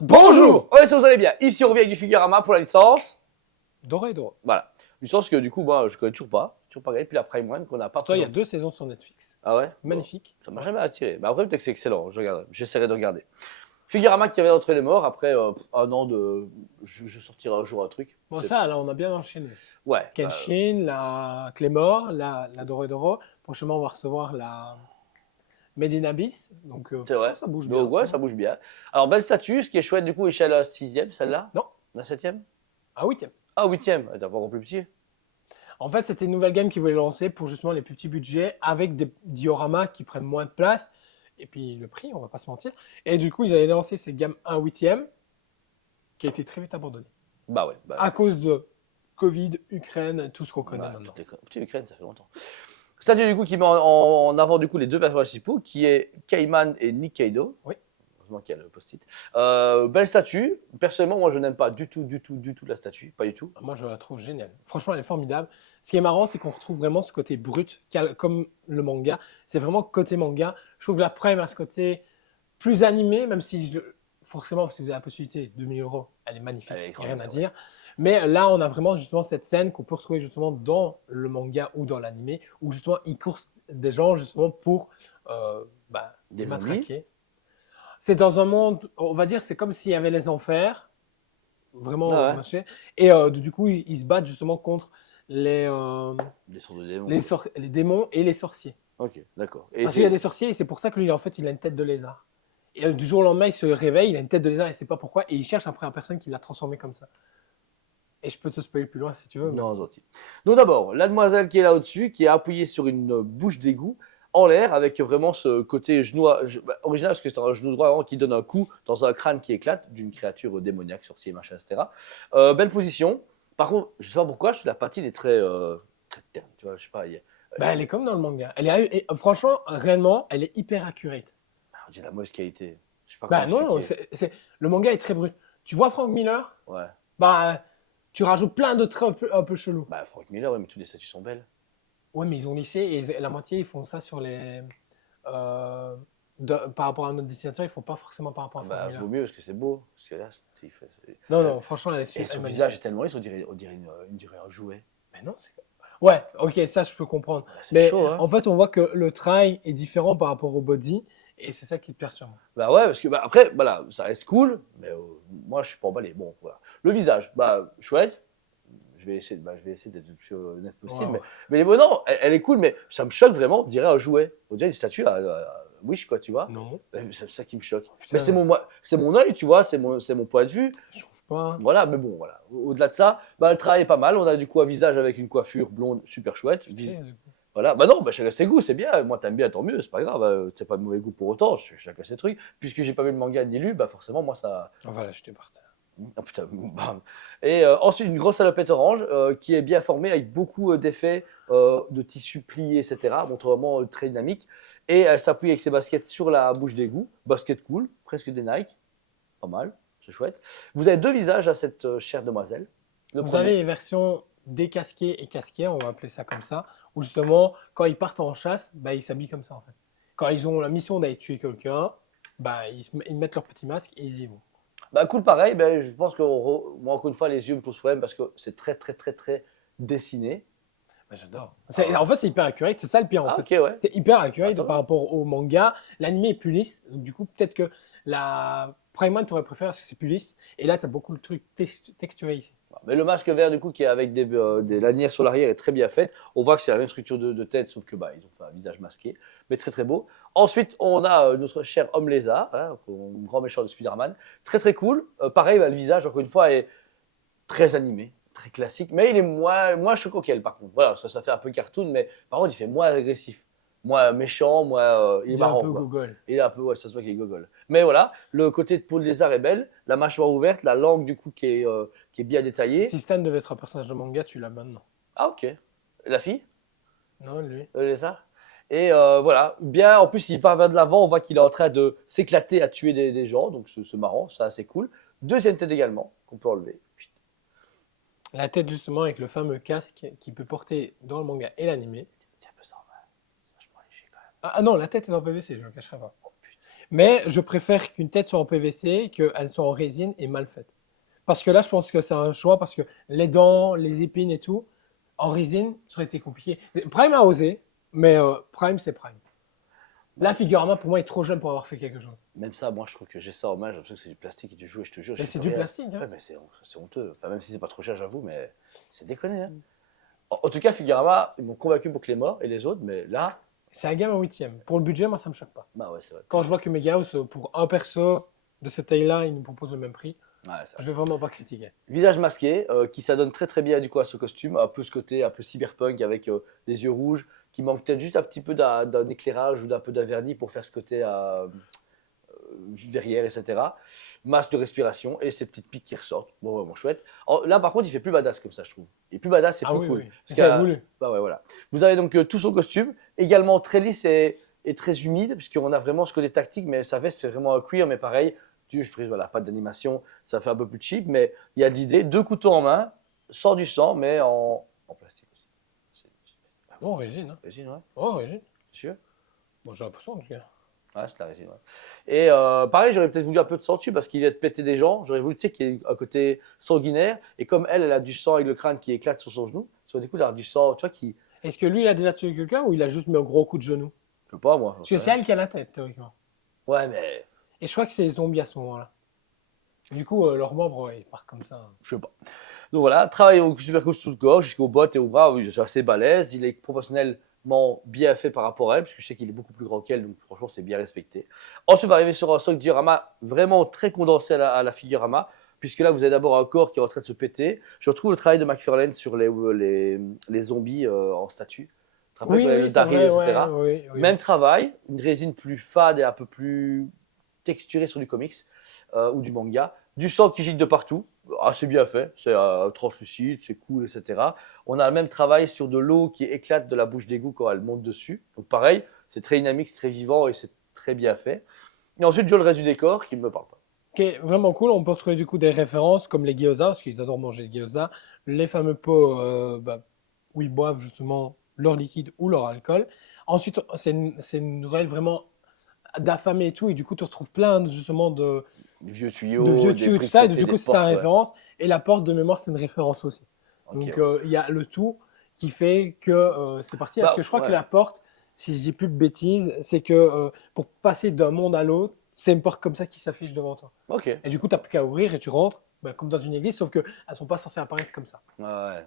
Bonjour. Ouais, ça vous allez bien. Ici, on revient avec du Figurama pour la licence. Doré. Voilà. Licence que du coup, moi, je connais toujours pas. Toujours pas regardé. Puis la Prime One qu'on n'a pas Toi, il y a présentée. 2 saisons sur Netflix. Ah ouais? Bon, Magnifique. ça m'a jamais attiré. Mais après, peut-être que c'est excellent. Je regarderai. J'essaierai de regarder. Figurama qui avait entre les morts après un an de. Je sortirai un jour un truc. Bon, Peut-être. ça, là, on a bien enchaîné. Ouais. Kenshin, la Claymore, la Doré. Prochainement, on va recevoir la Made in Abyss. Donc, C'est vrai. ça bouge bien. Donc, ouais, ça bouge bien. Alors, belle statue. Ce qui est chouette, du coup, échelle à 6e, celle-là. Non, La 7e. ah oui, tiens. Ah, 8e. T'as pas encore plus petit. En fait, c'était une nouvelle game qu'ils voulaient lancer pour justement les plus petits budgets avec des dioramas qui prennent moins de place. Et puis le prix, on va pas se mentir. Et du coup, ils avaient lancé cette gamme 1/8 qui a été très vite abandonnée. Bah ouais. Bah, À cause de Covid, Ukraine, tout ce qu'on connaît bah, maintenant. putain, Ukraine, ça fait longtemps. Statue du coup qui met en avant du coup les deux personnages principaux, qui est Cayman et Nikaido. Oui. Heureusement qu'il y a le post-it. Belle statue. Personnellement, moi, je n'aime pas du tout la statue, pas du tout. Moi, je la trouve géniale. Franchement, elle est formidable. Ce qui est marrant, c'est qu'on retrouve vraiment ce côté brut, comme le manga. C'est vraiment côté manga. Je trouve que la Prime a ce côté plus animé, même si forcément, si vous avez la possibilité, 2000 €, elle est magnifique, Elle est rien à incroyable, dire. Mais là, on a vraiment justement cette scène qu'on peut retrouver justement dans le manga ou dans l'animé, où justement, ils courent des gens justement pour les Des zombies. matraquer. C'est dans un monde, on va dire, c'est comme s'il y avait les enfers, vraiment Ah ouais. machin. Et du coup, ils se battent justement contre les, Des sortes de démons. les démons et les sorciers. Ok, d'accord. Et Parce qu'il y a des sorciers et c'est pour ça que lui, en fait, il a une tête de lézard. Et du jour au lendemain, il se réveille, il a une tête de lézard et il ne sait pas pourquoi. Et il cherche après la personne qui l'a transformé comme ça. Et je peux te spoiler plus loin si tu veux. Non, gentil. Donc d'abord, la demoiselle qui est là au-dessus, qui est appuyée sur une bouche d'égout en l'air, avec vraiment ce côté genou original, parce que c'est un genou droit vraiment qui donne un coup dans un crâne qui éclate d'une créature démoniaque, sorcier, machin, etc. Belle position. Par contre, je sais pas pourquoi, je trouve la patine est très terne, tu vois, je sais pas. Bah, elle est comme dans le manga. Franchement, réellement, elle est hyper accurate. On dirait la mauvaise qualité. Je sais pas comment Bah non, expliquer. le manga est très brut. Tu vois Frank Miller, Ouais. bah tu rajoutes plein de traits un peu chelous. Bah, Frank Miller, ouais, mais toutes les statues sont belles. Ouais, mais ils ont lissé et la moitié, ils font ça sur les. Par rapport à notre dessinateur, ils font pas forcément par rapport à Frank Bah, Miller. vaut mieux, parce que c'est beau. Parce que là, Non, franchement, elle est Et super son magnifique. visage est tellement lisse, on dirait un jouet. Mais non, c'est. Ouais, ok, ça je peux comprendre. Bah, c'est Mais chaud, hein. en fait, on voit que le trail est différent par rapport au body et c'est ça qui te perturbe. Bah ouais, parce que bah, après, voilà, ça reste cool, mais moi, je suis pas emballé. Bon, voilà. Le visage, bah, chouette. Je vais essayer d'être le plus honnête possible. Ouais. Mais non, elle est cool, mais ça me choque vraiment, on dirait un jouet. On dirait une statue à Wish, quoi, tu vois. Non, C'est ça qui me choque. putain, Mais c'est mon œil, tu vois, c'est mon point de vue. je trouve pas. Voilà, mais bon, voilà. Au-delà de ça, bah, le travail est pas mal. On a du coup un visage avec une coiffure blonde super chouette. Voilà, bah non, bah chacun ses goûts, c'est bien. Moi, t'aimes bien, tant mieux, c'est pas grave. C'est pas de mauvais goût pour autant. Chacun ses trucs. Puisque j'ai pas vu le manga ni lu, bah forcément, moi, ça. On va l'acheter par terre. Oh putain, bam. Et ensuite, une grosse salopette orange qui est bien formée avec beaucoup d'effets de tissu plié, etc. Montre vraiment très dynamique. Et elle s'appuie avec ses baskets sur la bouche d'égout. Basket cool, presque des Nike. Pas mal, c'est chouette. Vous avez deux visages à cette chère demoiselle. Le Vous premier. avez les versions décasquées et casquées, on va appeler ça comme ça, où justement, quand ils partent en chasse, bah, ils s'habillent comme ça en fait. Quand ils ont la mission d'aller tuer quelqu'un, bah, ils mettent leur petit masque et ils y vont. Bah cool pareil, ben, je pense que moi encore une fois les yeux me posent problème parce que c'est très dessiné. Bah, j'adore. Ah. En fait, c'est hyper accurate, c'est ça le pire en Ah fait. ok ouais. C'est hyper accurate Attends. par rapport au manga. L'anime est plus lisse, donc du coup, peut-être que la Prime One t'aurais préféré parce que c'est plus lisse. Et là, tu as beaucoup le truc texturé ici. Mais le masque vert du coup qui est avec des lanières sur l'arrière est très bien fait. On voit que c'est la même structure de tête sauf que bah ils ont fait un visage masqué, mais très beau. Ensuite on a notre cher homme lézard, hein, grand méchant de Spider-Man, très cool. Pareil bah, le visage encore une fois est très animé, très classique, mais il est moins choquant qu'elle par contre. Voilà, ça fait un peu cartoon, mais par contre il fait moins agressif, moins méchant, il est Il est un marrant peu quoi. gogol. Il est un peu, ouais, ça se voit qu'il est gogol. Mais voilà, le côté de peau de lézard est belle, la mâchoire ouverte, la langue du coup qui est bien détaillée. Si Stan devait être un personnage de manga, tu l'as maintenant. Ah ok. La fille, Non, lui. le lézard. Et voilà, bien, en plus il va vers de l'avant, on voit qu'il est en train de s'éclater à tuer des gens, donc c'est marrant, c'est assez cool. Deuxième tête également, qu'on peut enlever. La tête justement avec le fameux casque qu'il peut porter dans le manga et l'anime. C'est un peu ça, ouais. C'est vachement léger quand même. Ah non, la tête est en PVC, je ne le cacherai pas. Mais je préfère qu'une tête soit en PVC qu'elle soit en résine et mal faite. Parce que là, je pense que c'est un choix parce que les dents, les épines et tout, en résine, ça aurait été compliqué. Prime a osé, mais Prime, c'est Prime. Là, Figurama, pour moi, est trop jeune pour avoir fait quelque chose. Même ça, moi, je trouve que j'ai ça en main. J'ai l'impression que c'est du plastique et du jouet, je te jure. Mais Je c'est peux du rien. plastique, hein. Ouais, mais c'est honteux. Enfin, même si c'est pas trop cher, j'avoue, mais c'est déconné. Hein. En tout cas, Figurama, ils m'ont convaincu pour Clément et les autres, mais là, C'est un game en huitième. Pour le budget, moi, ça me choque pas. bah ouais, c'est vrai. Quand je vois que Megahouse, pour un perso de cette taille-là, il nous propose le même prix, Ouais, c'est vrai. je vais vraiment pas critiquer. Visage masqué, qui s'adonne très très bien du coup à ce costume, un peu ce côté un peu cyberpunk avec des yeux rouges, qui manque peut-être juste un petit peu d'un éclairage ou d'un peu d'un vernis pour faire ce côté verrière, etc. Masque de respiration et ces petites piques qui ressortent. Bon, vraiment chouette. Là, par contre, il fait plus badass comme ça, je trouve. Il est plus badass, c'est Ah plus oui, cool. oui. Parce C'est qu'il y a- voulu. Bah ouais, voilà. Vous avez donc tout son costume, également très lisse et très humide, puisqu'on a vraiment ce côté tactique, mais sa veste fait vraiment un cuir, mais pareil, je prise, voilà, pas d'animation, ça fait un peu plus cheap, mais il y a de l'idée. 2 couteaux en main, sans du sang, mais en plastique aussi. Oh, résine, hein. Résine, ouais, Oh, résine. sûr. Bon, j'ai l'impression, en tout cas. Ouais, c'est de la résine, ouais. Et pareil, j'aurais peut-être voulu un peu de sang dessus parce qu'il vient de péter des gens. J'aurais voulu, tu sais, qu'il y ait un côté sanguinaire. Et comme elle a du sang avec le crâne qui éclate sur son genou, ça aurait été cool d'avoir du sang, tu vois, qui. Est-ce que lui, il a déjà tué quelqu'un ou il a juste mis un gros coup de genou? Je sais pas, moi. j'en Parce que sais c'est rien. elle qui a la tête, théoriquement. Ouais, mais. Et je crois que c'est les zombies à ce moment-là. Du coup, leurs membres, ils partent comme ça. Je sais pas. Donc voilà, travail au super coach tout le corps jusqu'aux bottes et aux bras, oui, c'est assez balèze. Il est proportionnellement bien fait par rapport à elle, parce que je sais qu'il est beaucoup plus grand qu'elle, donc franchement, c'est bien respecté. Ensuite, on va arriver sur un stock diorama vraiment très condensé à la Figurama, puisque là, vous avez d'abord un corps qui est en train de se péter. Je retrouve le travail de McFarlane sur les zombies en statue. Tu te rappelles Oui, quand il y avait oui, le c'est Daryl, vrai, etc. ouais, oui. Même travail, une résine plus fade et un peu plus texturée sur du comics ou du manga. Du sang qui gicle de partout, assez bien fait, c'est translucide, c'est cool, etc. On a le même travail sur de l'eau qui éclate de la bouche d'égout quand elle monte dessus. Donc pareil, c'est très dynamique, c'est très vivant et c'est très bien fait. Et ensuite, je le reste du décor qui ne me parle pas. Ok, vraiment cool. On peut retrouver du coup des références comme les gyoza, parce qu'ils adorent manger des gyoza, les fameux pots où ils boivent justement leur liquide ou leur alcool. Ensuite, c'est une nouvelle vraiment d'affamé et tout, et du coup, tu retrouves plein justement Des vieux de tuyaux, vieux des tuyaux et tout briques ça, et pétées, du des coup, c'est sa portes. Ouais. référence. Et la porte de mémoire, c'est une référence aussi. Ok, Donc, ouais. il y a le tout qui fait que c'est parti. Parce Bah, que je crois que ouais. la porte, si je dis plus de bêtises, c'est que pour passer d'un monde à l'autre, c'est une porte comme ça qui s'affiche devant toi. Ok. Et du coup, tu n'as plus qu'à ouvrir et tu rentres, ben, comme dans une église, sauf qu'elles ne sont pas censées apparaître comme ça. Ouais.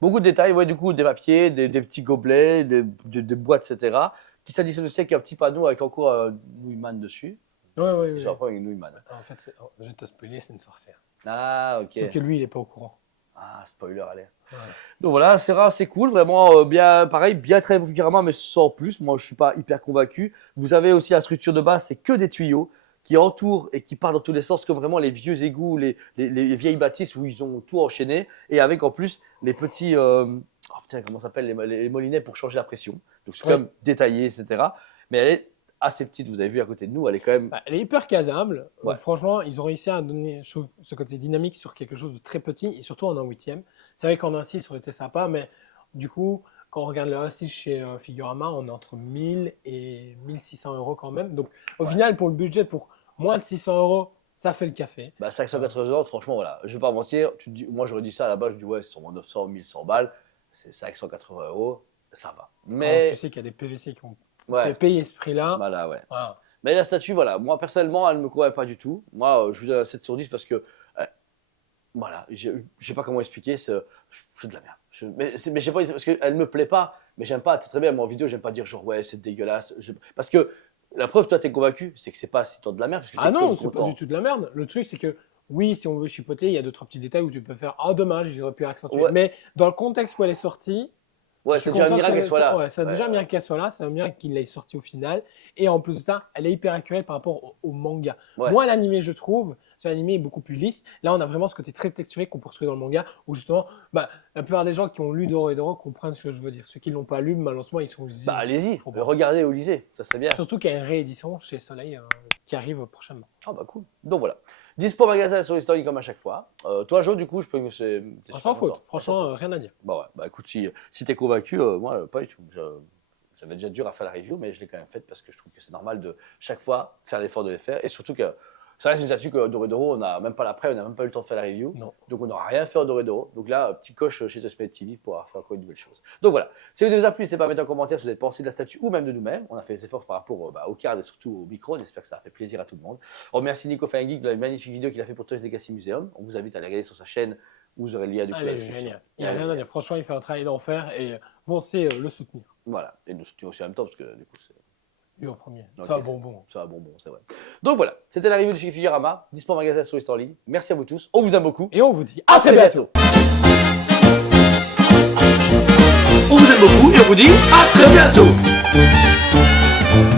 Beaucoup de détails, ouais, du coup, des papiers, des petits gobelets, des boîtes, etc. Qui s'additionnent aussi avec un petit panneau avec encore un Nouilman dessus. Ouais, ouais, Ils ouais. sont après avec une Nouilman. En fait, je vais te spoiler, c'est une sorcière. Ah, ok. Sauf que lui, il n'est pas au courant. Ah, spoiler alert. Ouais. Donc voilà, c'est rare, c'est cool, vraiment bien, pareil, bien très Figurama, mais sans plus. Moi, je suis pas hyper convaincu. Vous avez aussi la structure de base, c'est que des tuyaux qui entourent et qui partent dans tous les sens, comme vraiment les vieux égouts, les vieilles bâtisses où ils ont tout enchaîné, et avec en plus les petits, oh putain, comment ça s'appelle, les molinets pour changer la pression. Donc c'est quand Ouais. même détaillé, etc. Mais elle est assez petite, vous avez vu à côté de nous, elle est quand même. Bah, elle est hyper casable. Ouais. Franchement, ils ont réussi à donner ce côté dynamique sur quelque chose de très petit et surtout en un huitième. C'est vrai qu'en 1.6, ça aurait été sympa, mais du coup, quand on regarde le 1.6 chez Figurama, on est entre 1000 et 1600 euros quand même. Donc, au final, pour le budget, pour moins de 600 euros, ça fait le café. Bah, 580 €, franchement, voilà. Je vais pas mentir, tu te dis, moi j'aurais dit ça à la base, je dis ouais, c'est sûrement 900, 1100 balles, c'est 580 €, ça va. Alors, Mais, tu sais qu'il y a des PVC qui ont ouais, fait payer ce prix-là. voilà, ouais. Voilà. Mais la statue, voilà, moi personnellement, elle ne me convainc pas du tout. Moi, je vous donne un 7 sur 10 parce que, voilà, je sais pas comment expliquer, c'est de la merde. Mais je sais pas, parce qu'elle me plaît pas, mais j'aime pas, c'est très bien, moi en vidéo, j'aime pas dire genre ouais, c'est dégueulasse. Parce que la preuve, toi, t'es convaincu, c'est que c'est pas si tant de la merde, parce que Ah t'es non, comme c'est pas content. du tout de la merde. Le truc, c'est que oui, si on veut chipoter, il y a deux, trois petits détails où tu peux faire ah, dommage, ils auraient pu accentuer. Ouais. Mais dans le contexte où elle est sortie, Ouais, je suis c'est déjà un content miracle qu'elle soit là. Ouais, c'est déjà un Ouais. miracle qu'elle soit là, c'est un miracle qu'il l'ait sorti au final. Et en plus de ça, elle est hyper accurate par rapport au manga. Ouais. Moi, l'animé, je trouve, ce animé est beaucoup plus lisse. Là, on a vraiment ce côté très texturé qu'on peut retrouver dans le manga, où justement, bah, la plupart des gens qui ont lu Doro et Doro comprennent ce que je veux dire. Ceux qui ne l'ont pas lu, malheureusement, ils sont usés. Bah allez-y, Je comprends. regardez au lycée, ça serait bien. Surtout qu'il y a une réédition chez Soleil qui arrive prochainement. Ah bah cool. Donc voilà. Dispo magasin sur l'historique comme à chaque fois. Toi, Jo, du coup, je peux que t'es Sans super faute, content. franchement, Sans faute. rien à dire. Bah ouais, bah écoute, si t'es convaincu, moi, pas du tout. ça va être déjà dur à faire la review, mais je l'ai quand même faite parce que je trouve que c'est normal de chaque fois faire l'effort de les faire. Et surtout que ça reste une statue que Doro, on n'a même pas l'après, on n'a même pas eu le temps de faire la review. Non. Donc on n'aura rien fait en Doro. Donc là, petit coche chez Tosped TV pour avoir fait encore une nouvelle chose. Donc voilà, si vous avez plu, n'hésitez pas à mettre en commentaire ce que vous avez pensé de la statue ou même de nous-mêmes. On a fait des efforts par rapport au card et surtout au micro. J'espère que ça a fait plaisir à tout le monde. On remercie Nico Geek de la magnifique vidéo qu'il a fait pour Toys Legacy Museum. On vous invite à la regarder sur sa chaîne. Vous aurez le lien du coup Elle dans la est description. géniale. Il n'y a rien à dire. Franchement, il fait un travail d'enfer et vous pensez le soutenir. Voilà, et nous soutenons aussi en même temps parce que du coup c'est. Lui en premier. Ok, Ça, bonbon. Ça va bonbon, c'est vrai. Donc voilà, c'était la review de chez Figurama, dispo en magasin sur Store en ligne. Merci à vous tous, on vous aime beaucoup. Et on vous dit À très bientôt. On vous aime beaucoup et on vous dit à très bientôt.